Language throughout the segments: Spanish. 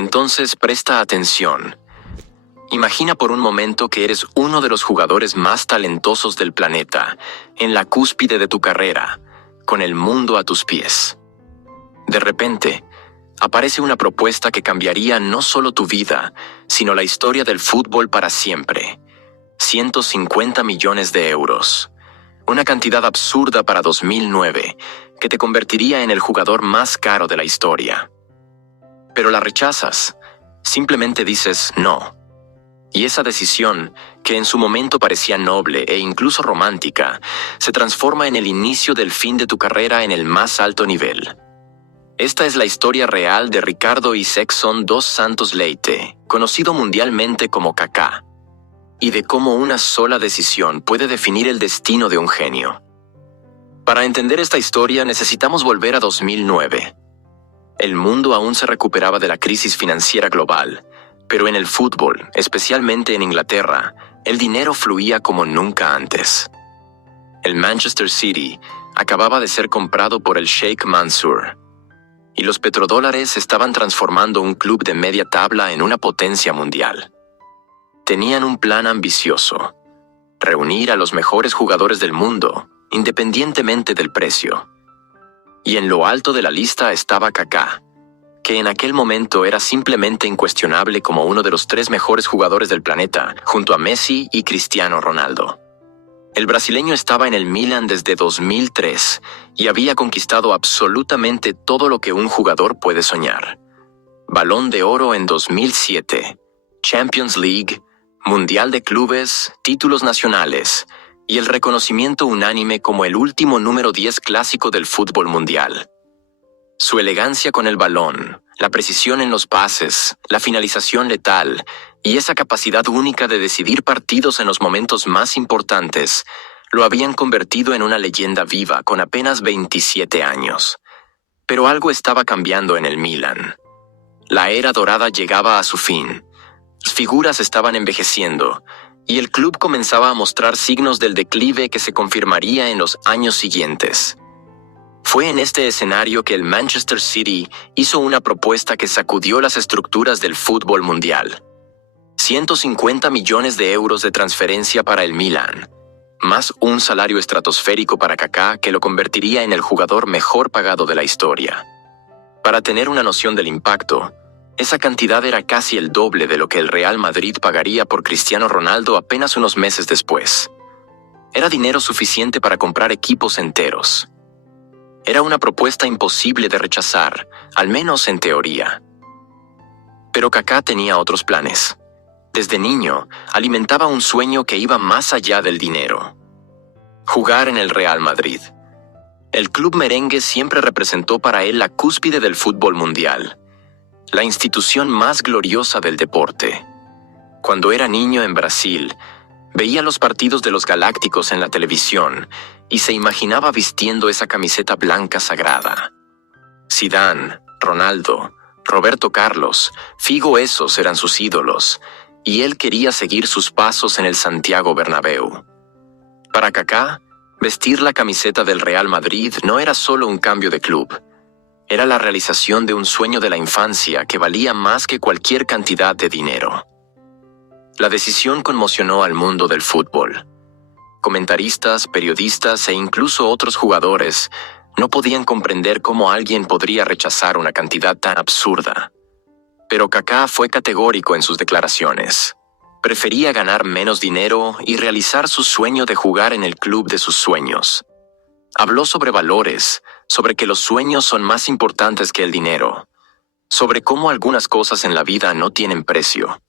Entonces presta atención. Imagina por un momento que eres uno de los jugadores más talentosos del planeta, en la cúspide de tu carrera, con el mundo a tus pies. De repente, aparece una propuesta que cambiaría no solo tu vida, sino la historia del fútbol para siempre. 150 millones de euros. Una cantidad absurda para 2009, que te convertiría en el jugador más caro de la historia. Pero la rechazas. Simplemente dices no. Y esa decisión, que en su momento parecía noble e incluso romántica, se transforma en el inicio del fin de tu carrera en el más alto nivel. Esta es la historia real de Ricardo Isaacson dos Santos Leite, conocido mundialmente como Kaká, y de cómo una sola decisión puede definir el destino de un genio. Para entender esta historia necesitamos volver a 2009. El mundo aún se recuperaba de la crisis financiera global, pero en el fútbol, especialmente en Inglaterra, el dinero fluía como nunca antes. El Manchester City acababa de ser comprado por el Sheikh Mansour, y los petrodólares estaban transformando un club de media tabla en una potencia mundial. Tenían un plan ambicioso: reunir a los mejores jugadores del mundo, independientemente del precio. Y en lo alto de la lista estaba Kaká, que en aquel momento era simplemente incuestionable como uno de los 3 mejores jugadores del planeta, junto a Messi y Cristiano Ronaldo. El brasileño estaba en el Milan desde 2003 y había conquistado absolutamente todo lo que un jugador puede soñar. Balón de Oro en 2007, Champions League, Mundial de Clubes, títulos nacionales y el reconocimiento unánime como el último número 10 clásico del fútbol mundial. Su elegancia con el balón, la precisión en los pases, la finalización letal y esa capacidad única de decidir partidos en los momentos más importantes lo habían convertido en una leyenda viva con apenas 27 años. Pero algo estaba cambiando en el Milan. La era dorada llegaba a su fin. Las figuras estaban envejeciendo y el club comenzaba a mostrar signos del declive que se confirmaría en los años siguientes. Fue en este escenario que el Manchester City hizo una propuesta que sacudió las estructuras del fútbol mundial. 150 millones de euros de transferencia para el Milan, más un salario estratosférico para Kaká que lo convertiría en el jugador mejor pagado de la historia. Para tener una noción del impacto, esa cantidad era casi el doble de lo que el Real Madrid pagaría por Cristiano Ronaldo apenas unos meses después. Era dinero suficiente para comprar equipos enteros. Era una propuesta imposible de rechazar, al menos en teoría. Pero Kaká tenía otros planes. Desde niño, alimentaba un sueño que iba más allá del dinero: jugar en el Real Madrid. El club merengue siempre representó para él la cúspide del fútbol mundial, la institución más gloriosa del deporte. Cuando era niño en Brasil, veía los partidos de los Galácticos en la televisión y se imaginaba vistiendo esa camiseta blanca sagrada. Zidane, Ronaldo, Roberto Carlos, Figo, esos eran sus ídolos, y él quería seguir sus pasos en el Santiago Bernabéu. Para Kaká, vestir la camiseta del Real Madrid no era solo un cambio de club. Era la realización de un sueño de la infancia que valía más que cualquier cantidad de dinero. La decisión conmocionó al mundo del fútbol. Comentaristas, periodistas e incluso otros jugadores no podían comprender cómo alguien podría rechazar una cantidad tan absurda. Pero Kaká fue categórico en sus declaraciones. Prefería ganar menos dinero y realizar su sueño de jugar en el club de sus sueños. Habló sobre valores, sobre que los sueños son más importantes que el dinero, sobre cómo algunas cosas en la vida no tienen precio.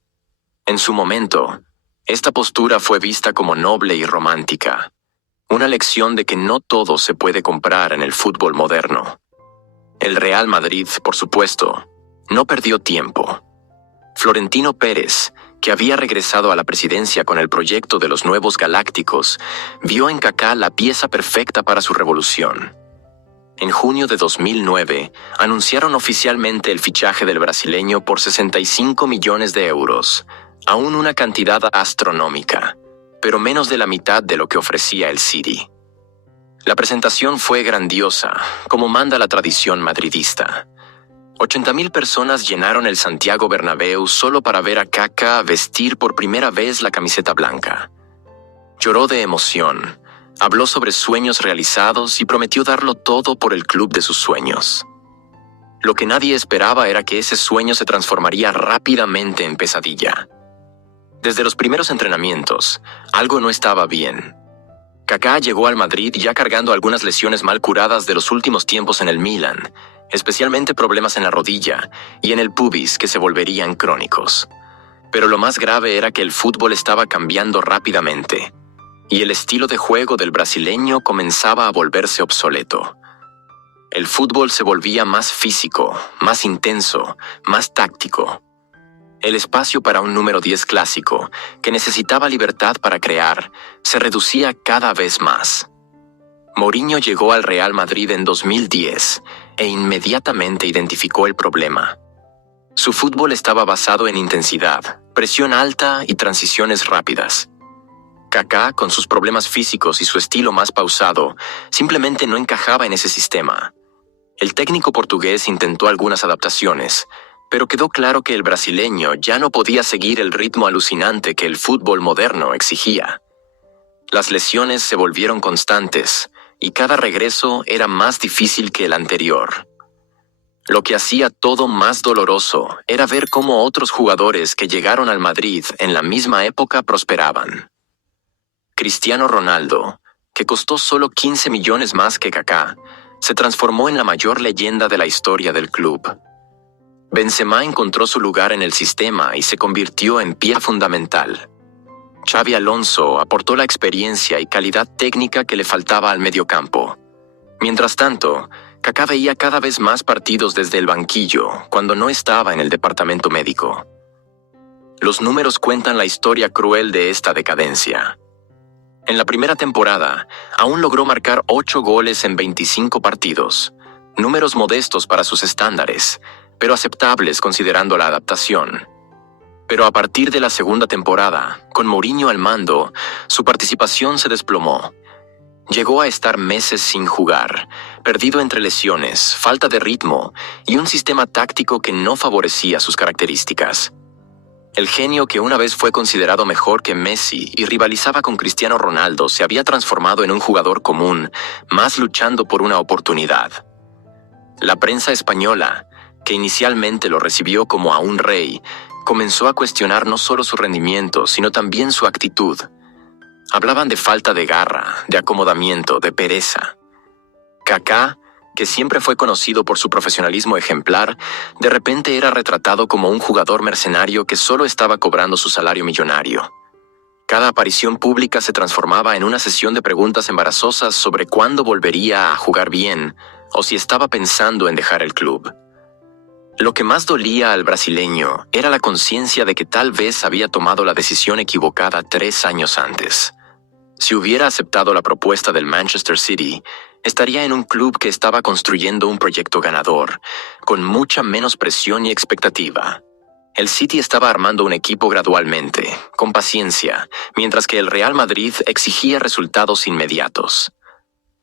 En su momento, esta postura fue vista como noble y romántica, una lección de que no todo se puede comprar en el fútbol moderno. El Real Madrid, por supuesto, no perdió tiempo. Florentino Pérez, que había regresado a la presidencia con el proyecto de los nuevos Galácticos, vio en Kaká la pieza perfecta para su revolución. En junio de 2009, anunciaron oficialmente el fichaje del brasileño por 65 millones de euros, aún una cantidad astronómica, pero menos de la mitad de lo que ofrecía el City. La presentación fue grandiosa, como manda la tradición madridista. 80.000 personas llenaron el Santiago Bernabéu solo para ver a Kaká vestir por primera vez la camiseta blanca. Lloró de emoción, habló sobre sueños realizados y prometió darlo todo por el club de sus sueños. Lo que nadie esperaba era que ese sueño se transformaría rápidamente en pesadilla. Desde los primeros entrenamientos, algo no estaba bien. Kaká llegó al Madrid ya cargando algunas lesiones mal curadas de los últimos tiempos en el Milan, especialmente problemas en la rodilla y en el pubis que se volverían crónicos. Pero lo más grave era que el fútbol estaba cambiando rápidamente, y el estilo de juego del brasileño comenzaba a volverse obsoleto. El fútbol se volvía más físico, más intenso, más táctico. El espacio para un número 10 clásico, que necesitaba libertad para crear, se reducía cada vez más. Mourinho llegó al Real Madrid en 2010 e inmediatamente identificó el problema. Su fútbol estaba basado en intensidad, presión alta y transiciones rápidas. Kaká, con sus problemas físicos y su estilo más pausado, simplemente no encajaba en ese sistema. El técnico portugués intentó algunas adaptaciones, pero quedó claro que el brasileño ya no podía seguir el ritmo alucinante que el fútbol moderno exigía. Las lesiones se volvieron constantes, y cada regreso era más difícil que el anterior. Lo que hacía todo más doloroso era ver cómo otros jugadores que llegaron al Madrid en la misma época prosperaban. Cristiano Ronaldo, que costó solo 15 millones más que Kaká, se transformó en la mayor leyenda de la historia del club. Benzema encontró su lugar en el sistema y se convirtió en pieza fundamental. Xabi Alonso aportó la experiencia y calidad técnica que le faltaba al mediocampo. Mientras tanto, Kaká veía cada vez más partidos desde el banquillo cuando no estaba en el departamento médico. Los números cuentan la historia cruel de esta decadencia. En la primera temporada, aún logró marcar 8 goles en 25 partidos, números modestos para sus estándares, pero aceptables considerando la adaptación. Pero a partir de la segunda temporada, con Mourinho al mando, su participación se desplomó. Llegó a estar meses sin jugar, perdido entre lesiones, falta de ritmo y un sistema táctico que no favorecía sus características. El genio que una vez fue considerado mejor que Messi y rivalizaba con Cristiano Ronaldo se había transformado en un jugador común, más luchando por una oportunidad. La prensa española, que inicialmente lo recibió como a un rey, comenzó a cuestionar no solo su rendimiento, sino también su actitud. Hablaban de falta de garra, de acomodamiento, de pereza. Kaká, que siempre fue conocido por su profesionalismo ejemplar, de repente era retratado como un jugador mercenario que solo estaba cobrando su salario millonario. Cada aparición pública se transformaba en una sesión de preguntas embarazosas sobre cuándo volvería a jugar bien o si estaba pensando en dejar el club. Lo que más dolía al brasileño era la conciencia de que tal vez había tomado la decisión equivocada 3 años antes. Si hubiera aceptado la propuesta del Manchester City, estaría en un club que estaba construyendo un proyecto ganador, con mucha menos presión y expectativa. El City estaba armando un equipo gradualmente, con paciencia, mientras que el Real Madrid exigía resultados inmediatos.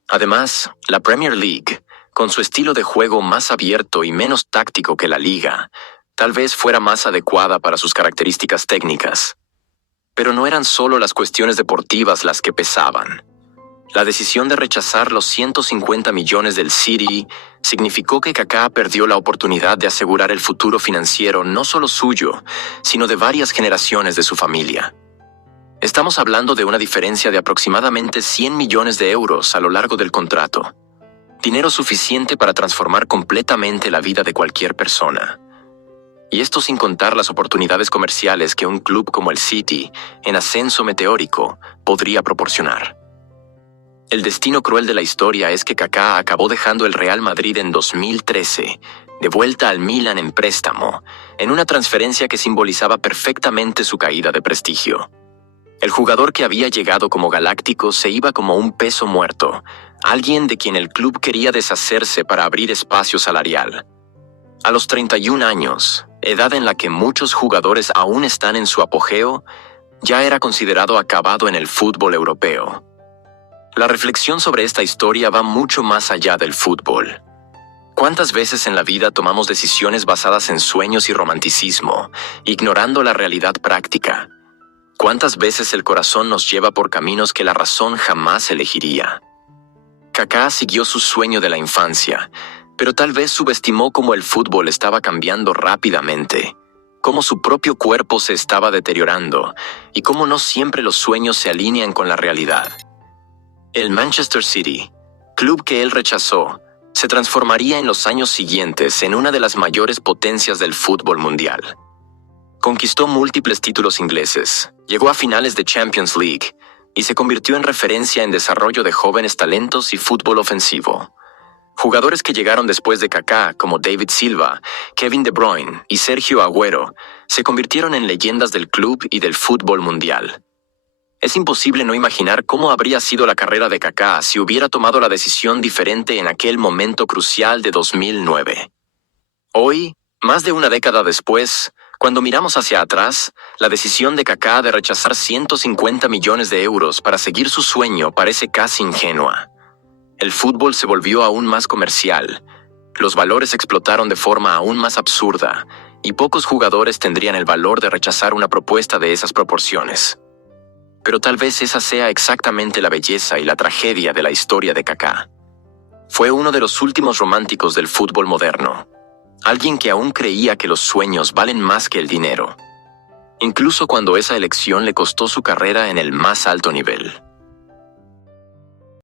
Además, la Premier League, con su estilo de juego más abierto y menos táctico que la Liga, tal vez fuera más adecuada para sus características técnicas. Pero no eran solo las cuestiones deportivas las que pesaban. La decisión de rechazar los 150 millones del City significó que Kaká perdió la oportunidad de asegurar el futuro financiero no solo suyo, sino de varias generaciones de su familia. Estamos hablando de una diferencia de aproximadamente 100 millones de euros a lo largo del contrato. Dinero suficiente para transformar completamente la vida de cualquier persona. Y esto sin contar las oportunidades comerciales que un club como el City, en ascenso meteórico, podría proporcionar. El destino cruel de la historia es que Kaká acabó dejando el Real Madrid en 2013, de vuelta al Milan en préstamo, en una transferencia que simbolizaba perfectamente su caída de prestigio. El jugador que había llegado como galáctico se iba como un peso muerto, alguien de quien el club quería deshacerse para abrir espacio salarial. A los 31 años, edad en la que muchos jugadores aún están en su apogeo, ya era considerado acabado en el fútbol europeo. La reflexión sobre esta historia va mucho más allá del fútbol. ¿Cuántas veces en la vida tomamos decisiones basadas en sueños y romanticismo, ignorando la realidad práctica? ¿Cuántas veces el corazón nos lleva por caminos que la razón jamás elegiría? Kaká siguió su sueño de la infancia, pero tal vez subestimó cómo el fútbol estaba cambiando rápidamente, cómo su propio cuerpo se estaba deteriorando y cómo no siempre los sueños se alinean con la realidad. El Manchester City, club que él rechazó, se transformaría en los años siguientes en una de las mayores potencias del fútbol mundial. Conquistó múltiples títulos ingleses, llegó a finales de Champions League y se convirtió en referencia en desarrollo de jóvenes talentos y fútbol ofensivo. Jugadores que llegaron después de Kaká, como David Silva, Kevin De Bruyne y Sergio Agüero, se convirtieron en leyendas del club y del fútbol mundial. Es imposible no imaginar cómo habría sido la carrera de Kaká si hubiera tomado la decisión diferente en aquel momento crucial de 2009. Hoy, más de una década después, cuando miramos hacia atrás, la decisión de Kaká de rechazar 150 millones de euros para seguir su sueño parece casi ingenua. El fútbol se volvió aún más comercial, los valores explotaron de forma aún más absurda, y pocos jugadores tendrían el valor de rechazar una propuesta de esas proporciones. Pero tal vez esa sea exactamente la belleza y la tragedia de la historia de Kaká. Fue uno de los últimos románticos del fútbol moderno. Alguien que aún creía que los sueños valen más que el dinero, incluso cuando esa elección le costó su carrera en el más alto nivel.